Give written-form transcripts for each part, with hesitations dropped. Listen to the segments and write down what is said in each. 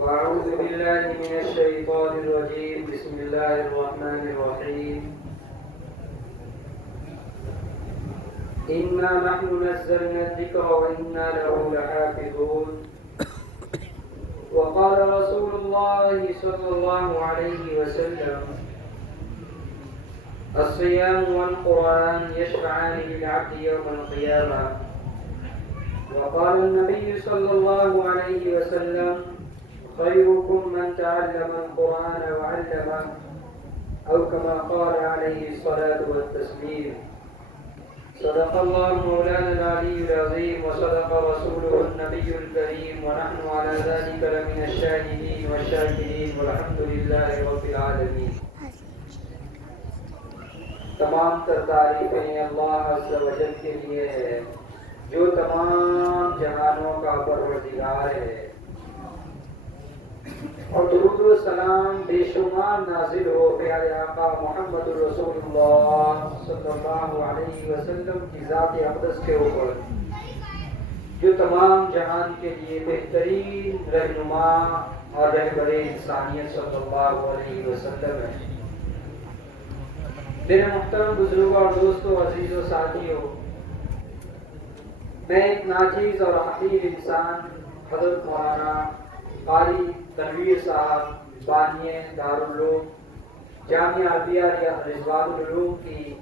وأعوذ بالله من الشيطان الرجيم. بسم الله الرحمن الرحيم. إنا نحن نزلنا الذكر وإنا له لحافظون. وقال رسول الله صلى الله عليه وسلم: الصيام والقرآن يشفعان للعبد يوم القيامة. وقال النبي صلى الله عليه وسلم: خيركم من تعلم القرآن وعلمه، أو كما قال عليه الصلاة والتسليم. صدق الله مولانا العلي العظيم وصدق رسوله النبي الكريم، ونحن على ذلك لمن الشاهدين والشاكرين، والحمد لله رب العالمين. تمام تر تعریفیں اللہ عز و جل کے لیے ہے جو تمام جہانوں کا پروردگار ہے، اور درود و سلام بے شمار نازل ہو پیارے آقا محمد رسول اللہ صلی اللہ علیہ وسلم کی ذات اقدس کے اوپر، جو تمام جہان کے لیے بہترین رہنما اور رہبر انسانیت صلی اللہ علیہ وسلم ہے۔ میرے محترم بزرگوں اور دوستوں، عزیزوں، ساتھیوں، میں ایک ناچیز اور حقیر انسان حضرت مولانا قاری تنویر صاحب بانی دارالعلوم جامعہ عربیہ رضوان العلوم کی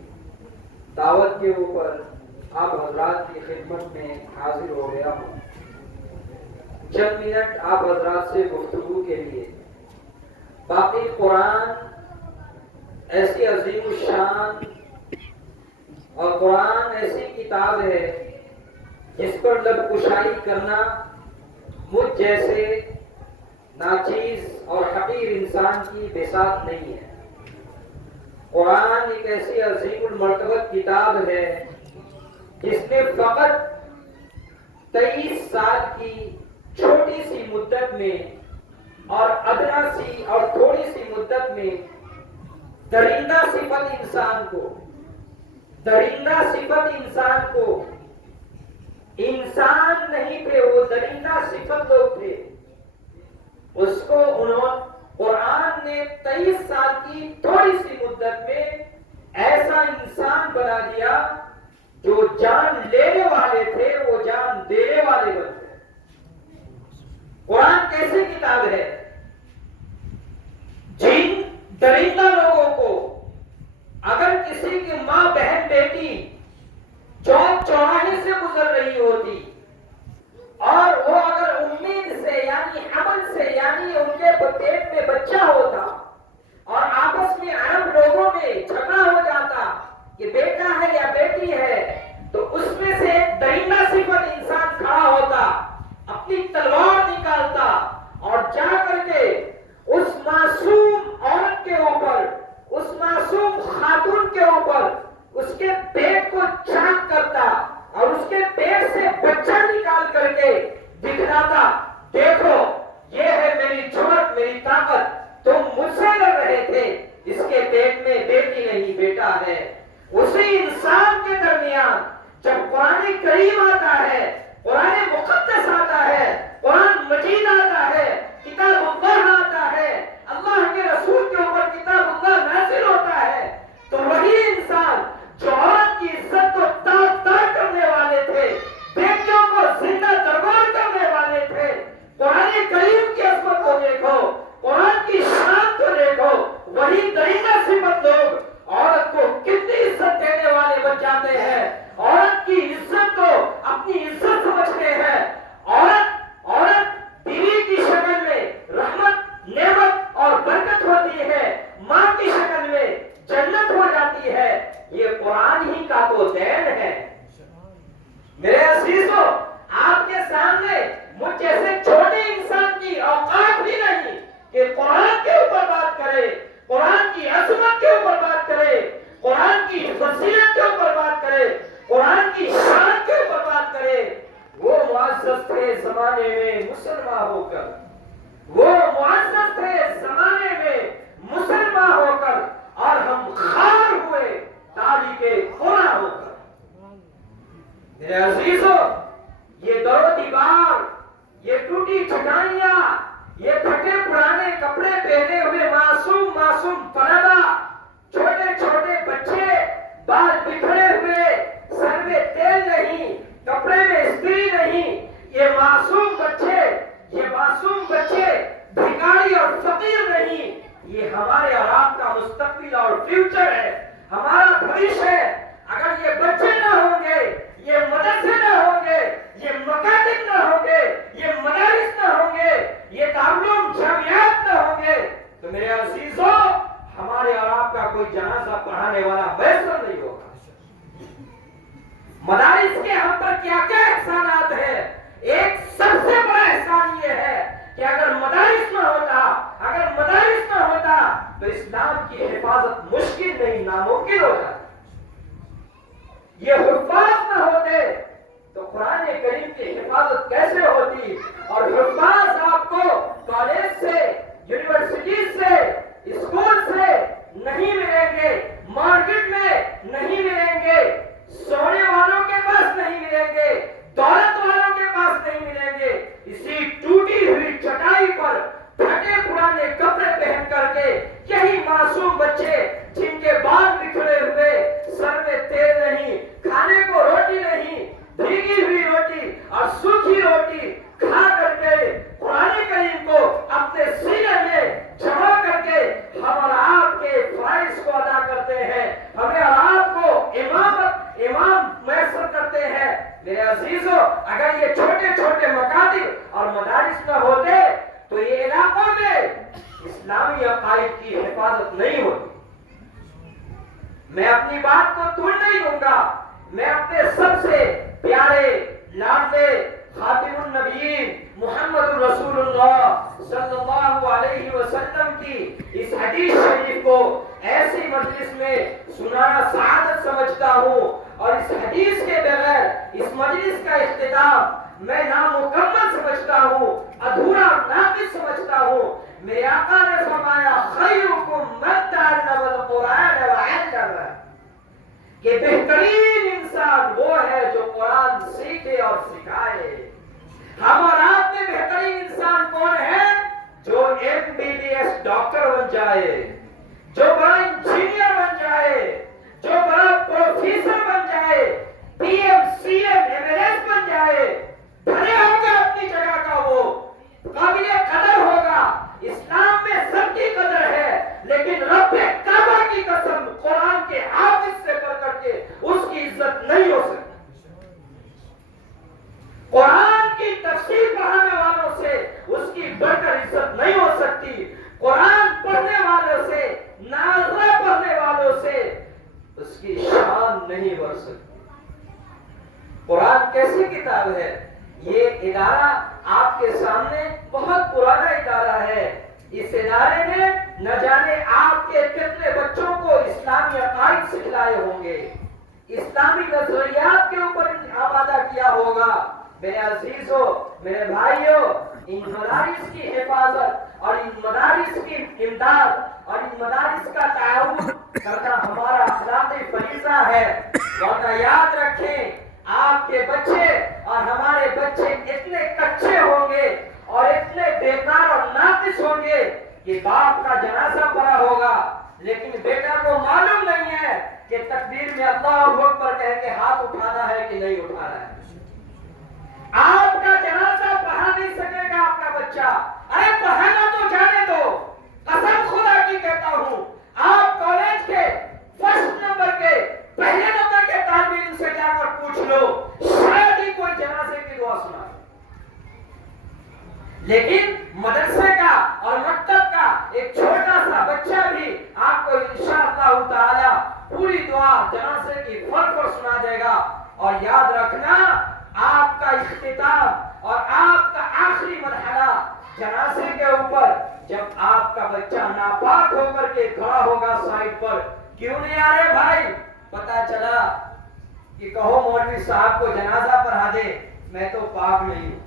دعوت کے اوپر آپ حضرات کی خدمت میں حاضر ہو گیا ہوں۔ چند منٹ آپ حضرات سے گفتگو کے لیے۔ باقی قرآن ایسی عظیم الشان اور قرآن ایسی کتاب ہے جس پر لب کشائی کرنا مجھ جیسے ناچیز اور حقیر انسان کی بساط نہیں ہے۔ قرآن ایک ایسی عظیم المرتبہ کتاب ہے جس نے فقط 23 سال کی چھوٹی سی مدت میں اور ادنا سی اور تھوڑی سی مدت میں درندہ صفت انسان کو انسان نہیں تھے، وہ درندہ صفت لوگ تھے، اس کو قرآن نے 23 سال کی تھوڑی سی مدت میں ایسا انسان بنا دیا جو جان لینے والے تھے وہ جان دینے والے بن گئے۔ قرآن کیسی کتاب ہے؟ جن درندہ لوگوں کو اگر کسی کی ماں بہن بیٹی چوک چوراہے سے گزر رہی ہوتی اور وہ اگر امید سے یعنی حمل سے یعنی ان کے پیٹ میں بچہ ہوتا اور آپس میں عرب لوگوں میں جھگڑا ہو جاتا کہ بیٹا ہے یا بیٹی ہے، تو اس میں سے ایک درندہ صفت انسان کھڑا ہوتا، اپنی تلوار نکالتا اور جا کر کے اس معصوم عورت کے اوپر، اس معصوم خاتون کے اوپر اس کے پیٹ کو چاک کرتا اور اس کے پیٹ سے بچہ نکال کر کے دکھلاتا، دیکھو یہ ہے میری جرأت، میری طاقت، تم مجھ سے لڑ رہے تھے، اس کے پیٹ میں بیٹی نہیں بیٹا ہے۔ اسی انسان کے درمیان جب قرآن کریم آتا ہے، قرآن مقدس آتا ہے، قرآن مجید آتا ہے، کتاب اللہ آتا ہے، اللہ کے رسول کے اوپر کتاب اللہ نازل ہوتا ہے، تو وہی انسان جو عورت کی عزت کو داغ داغ کرنے والے تھے، بیٹیوں کو زندہ دربار کرنے والے تھے، قرآن کریم کی عظمت کو دیکھو، قرآن کی شان کو دیکھو، وہی درندہ صفت لوگ عورت کو کتنی عزت دینے والے بن جاتے ہیں، عورت کی عزت کو اپنی عزت سمجھتے ہیں، عورت بیوی کی شکل میں رحمت، نعمت اور برکت ہوتی ہے، ماں کی شکل میں جنت ہو جاتی ہے، یہ قرآن ہی کا تو دین ہے۔ میرے عزیزوں، آپ کے سامنے مجھ جیسے چھوٹے انسان کی اوقات بھی نہیں کہ قرآن کے اوپر بات کرے، قرآن کی عظمت کے اوپر بات کرے، قرآن کی فضیلت کے اوپر بات کرے، قرآن کی شان کے اوپر بات کرے۔ وہ معزز تھے زمانے میں مسلمان ہو کر، وہ معزز تھے زمانے میں مسلمان ہو کر، اور ہم خار ہوئے تاریخ خورا ہو کر۔ میرے عزیزوں، یہ دور و دیوار، یہ ٹوٹی چٹائیاں، یہ پھٹے پرانے کپڑے پہنے ہوئے معصوم معصوم طلبا، چھوٹے چھوٹے بچے، بال بکھرے ہوئے، سر میں تیل نہیں، کپڑے میں استری نہیں، یہ معصوم بچے بھکاری اور فقیر نہیں، یہ ہمارے اور آپ کا مستقبل اور فیوچر ہے، ہمارا بھوشیہ ہے۔ اگر یہ بچے نہ ہوں گے، یہ مدرسے نہ ہوں گے، یہ مکاتب نہ ہوں گے، یہ مدارس نہ ہوں گے، یہ دارالعلوم جامعات نہ ہوں گے، تو میرے عزیزوں ہمارے اور آپ کا کوئی جنازہ پڑھانے والا میسر نہیں ہوگا۔ مدارس کے ہم پر کیا کیا احسانات ہیں؟ ایک سب سے بڑا احسان یہ ہے کہ اگر مدارس نہ ہوتا تو اسلام کی حفاظت مشکل نہیں، ناممکن ہو جاتا۔ یہ حفاظ نہ ہوتے تو قرآن کریم کی حفاظت کیسے ہوتی؟ اور حفاظ آپ کو کالج سے، یونیورسٹی سے، اسکول سے نہیں ملیں گے، مارکیٹ میں نہیں ملیں گے، سونے والوں کے پاس نہیں ملیں گے، دولت والوں کے پاس نہیں ملیں گے۔ اسی ٹوٹی ہوئی چٹائی پر پھٹے پرانے کپڑے پہن کر کے یہی معصوم بچے جن کے بال بکھرے ہوئے، سر میں تیل نہیں، کھانے کو روٹی نہیں، بھیگی ہوئی روٹی اور سوکھی روٹی کھا کر کے قرآن کریم کو اپنے سینے میں جمع کر کے ہم اور آپ کے فرائض کو ادا کرتے ہیں، ہمیں اور آپ کو امام میسر کرتے ہیں۔ میرے عزیزوں اگر یہ چھوٹے چھوٹے مکاتب اور مدارس نہ ہوتے تو یہ علاقوں میں اسلامی عقائد کی حفاظت نہیں ہوتی۔ میں اپنی بات کو طول نہیں دوں گا، میں اپنے سب سے پیارے لاڈلے خاتم النبیین محمد رسول اللہ صلی اللہ علیہ وسلم کی اس حدیث شریف کو ایسی مجلس میں سنانا سعادت سمجھتا ہوں، اور اس حدیث کے بغیر اس مجلس کا اختتام میں نامکمل سمجھتا ہوں، ادھورا ناقص سمجھتا ہوں۔ میرے آقا نے فرمایا خیرکم من تعلم القرآن وعلمہ، کہ بہترین انسان وہ ہے جو قرآن سیکھے اور سکھائے۔ ہم اور آپ میں بہترین انسان کون ہے؟ جو MBBS ڈاکٹر بن جائے، جو بڑا انجینئر بن جائے، جو بڑا پروفیسر بن جائے، PM CM MLS بن جائے، بھلے ہوگا اپنی جگہ کا، وہ قابل قدر ہوگا، اسلام میں سب کی قدر ہے، لیکن رب کعبہ کی قسم قرآن کے حافظ سے بڑھ کر کے اس کی عزت نہیں ہو سکتی۔ قرآن کی تفسیر پڑھانے والوں سے اس کی بڑھ کر عزت نہیں ہو سکتی، قرآن پڑھنے والوں سے، ناظرہ پڑھنے والوں سے اس کی شان نہیں بڑھ سکتی۔ قرآن کیسی کتاب ہے؟ یہ ادارہ آپ کے سامنے بہت پرانا ادارہ ہے، اس ادارے نے نہ جانے آپ کے کتنے بچوں کو اسلامی عقائد سکھلائے ہوں گے، اسلامی نظریات کے اوپر آبادہ کیا ہوگا۔ میرے عزیزوں، میرے بھائیوں، ان مدارس کی حفاظت اور ان مدارس کی امداد اور ان مدارس کا تعاون کرنا ہمارا اخلاقی فریضہ ہے، ورنہ یاد رکھیں آپ کے بچے اور ہمارے بچے اتنے کچے ہوں گے اور اتنے بیکار اور ناقص ہوں گے کہ باپ کا جنازہ پڑا ہوگا لیکن بیٹا کو معلوم نہیں ہے کہ تکبیر میں اللہ اکبر کہہ کے ہاتھ اٹھانا ہے کہ نہیں اٹھانا ہے۔ آپ کا جنازہ پڑھا نہیں سکے گا آپ کا بچہ، ارے پڑھانا تو جانے دو، قسم خدا کی کہتا ہوں، آپ کالج کے فرسٹ نمبر کے پہلے نمبر کے طالب علم سے جا کر پوچھ لو، شاید ہی کوئی جنازے کی دعا سنا، لیکن مدرسے کا اور مکتب کا ایک چھوٹا سا بچہ بھی آپ کو انشاءاللہ تعالی پوری دعا جنازے کی فر سنا دے گا۔ اور یاد رکھنا آپ کا اختتام اور آپ کا آخری مرحلہ جنازے کے اوپر جب آپ کا بچہ ناپاک ہو کر کے کھڑا ہوگا سائڈ پر، کیوں نہیں آ رہے بھائی؟ پتا چلا کہ کہو مولوی صاحب کو جنازہ پڑھا دے، میں تو پاک نہیں ہوں۔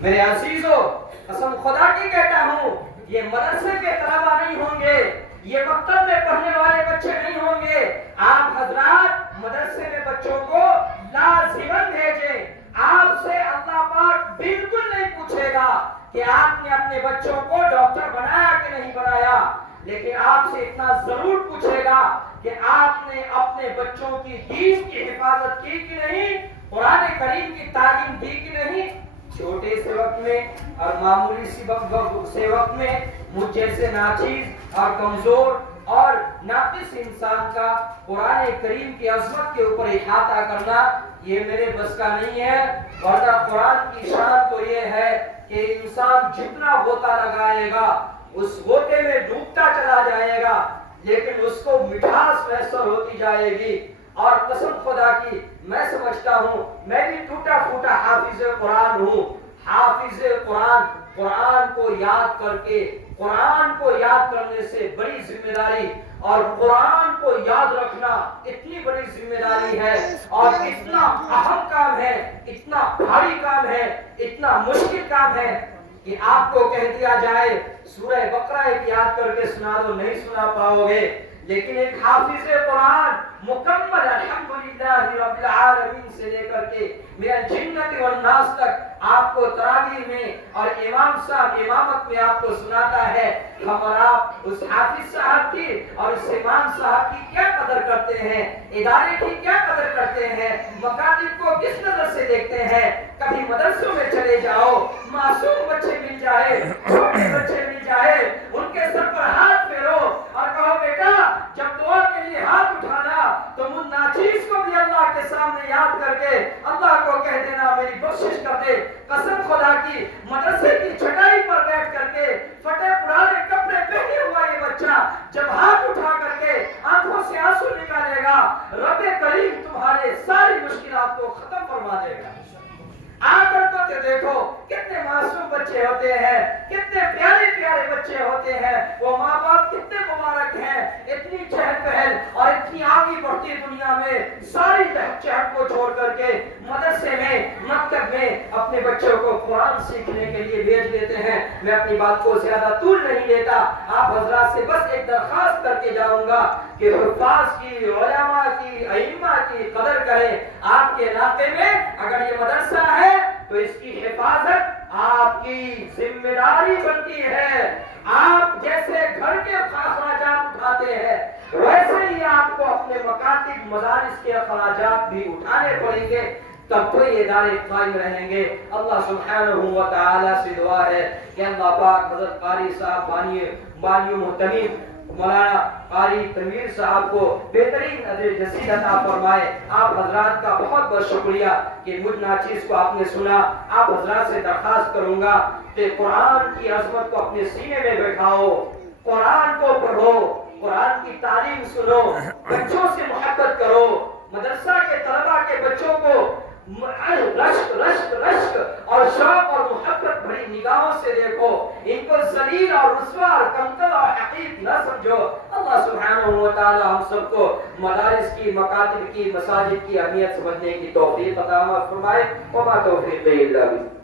میرے عزیزوں قسم خدا کی کہتا ہوں، یہ مدرسے کے طلبہ نہیں ہوں گے، یہ مکتب میں پڑھنے والے بچے نہیں ہوں گے، آپ حضرات مدرسے میں بچوں کو لازماً بھیجیں۔ آپ سے اللہ پاک بالکل نہیں پوچھے کہ آپ نے اپنے بچوں کو ڈاکٹر بنایا کہ نہیں بنایا، لیکن آپ سے اتنا ضرور پوچھے گا کہ آپ نے اپنے بچوں کی دین کی حفاظت کی کہ نہیں، قرآن کریم کی تعلیم دی کہ نہیں۔ چھوٹے سے وقت میں اور معمولی سی وقت میں مجھ جیسے ناچیز اور کمزور اور ناقص انسان کا قرآن کریم کی عظمت کے اوپر احاطہ کرنا یہ میرے بس کا نہیں ہے، ورنہ قرآن کی شان تو یہ ہے کہ انسان جتنا غوطہ لگائے گا اس غوطے میں ڈوبتا چلا جائے گا، لیکن اس کو مٹھاس میسر ہوتی جائے گی۔ اور قسم خدا کی میں سمجھتا ہوں میں بھی ٹوٹا پھوٹا حافظ قرآن ہوں۔ حافظ قرآن، قرآن کو یاد کر کے، قرآن کو یاد کرنے سے بڑی ذمہ داری اور قرآن کو یاد رکھنا اتنی بڑی ذمہ داری ہے اور اتنا اہم کام ہے، اتنا بھاری کام ہے، اتنا مشکل کام ہے کہ آپ کو کہہ دیا جائے سورہ بقرہ ایک یاد کر کے سنا دو، نہیں سنا پاؤ گے، لیکن ایک حافظ قرآن مکمل الحمدللہ رب العالمین سے لے کر کے من الجنۃ والناس تک آپ کو تراویح میں اور امام صاحب امامت میں آپ کو سناتا ہے۔ ہم اور آپ اس حافظ صاحب کی اور اس امام صاحب کی کیا قدر کرتے ہیں، ادارے کی کیا قدر کرتے ہیں، مکاتب کو کس نظر سے دیکھتے ہیں۔ کبھی مدرسوں میں چلے جاؤ، معصوم بچے مل جائے، چھوٹے بچے مل جائے، ان کے سر پر ہاتھ پھیرو اور کہو بیٹا جب دعا کے لیے ہاتھ اٹھانا تو ان ناچیز کو بھی اللہ کے سامنے یاد کر کے اللہ کو کہہ دینا میری بخشش کر دے۔ قسم خدا کی مدرسے کی چھٹائی پر بیٹھ کر کے پھٹے پرانے کپڑے پہنے ہوا یہ بچہ جب ہاتھ اٹھا کر کے آنکھوں سے آنسو نکالے گا، رب کریم تمہارے ساری مشکلات کو ختم فرما دے گا۔ آ کر تو دیکھو کتنے معصوم بچے ہوتے ہیں، کتنے پیارے پیارے بچے ہوتے ہیں، وہ ماں باپ کتنے مبارک ہیں، اتنی چہل پہل اور اتنی آگے بڑھتی دنیا میں ساری چہل کو چھوڑ کر کے مدرسے میں مکتب میں اپنے بچوں کو قرآن سیکھنے کے لیے بھیج دیتے ہیں۔ میں اپنی بات کو زیادہ طول نہیں لیتا، آپ حضرات سے بس ایک درخواست کر کے جاؤں گا کہ حفاظ کی، علماء کی، ائمہ کی قدر کریں۔ آپ کے علاقے میں اگر یہ مدرسہ ہے تو اس کی حفاظت آپ کی ذمہ داری بنتی ہے۔ آپ جیسے گھر کے اخراجات اٹھاتے ہیں ویسے ہی آپ کو اپنے مکاتب مدارس کے اخراجات بھی اٹھانے پڑیں گے، تب تو یہ ادارے قائم رہیں گے۔ اللہ سبحانہ و تعالی سے دعا ہے کہ اللہ پاک حضرت قاری صاحب بانی محتمیم مولانا قاری تنویر صاحب کو بہترین اجر جزیل عطا فرمائے۔ آپ حضرات کا بہت بہت شکریہ کہ مجھ ناچیز کو آپ نے سنا۔ آپ حضرات سے درخواست کروں گا کہ قرآن کی عظمت کو اپنے سینے میں بیٹھاؤ، قرآن کو پڑھو، قرآن کی تعلیم سنو، بچوں سے محبت کرو، مدرسہ کے طلبہ کے بچوں کو رشک اور شوق اور محبت بھری نگاہوں سے دیکھو، ان کو ذلیل اور رسوا اور کمتر اور حقیر نہ سمجھو۔ اللہ سبحانہ و تعالی ہم سب کو مدارس کی، مکاتب کی، مساجد کی اہمیت سمجھنے کی توفیق عطا فرمائے۔ وما توفیق الا باللہ۔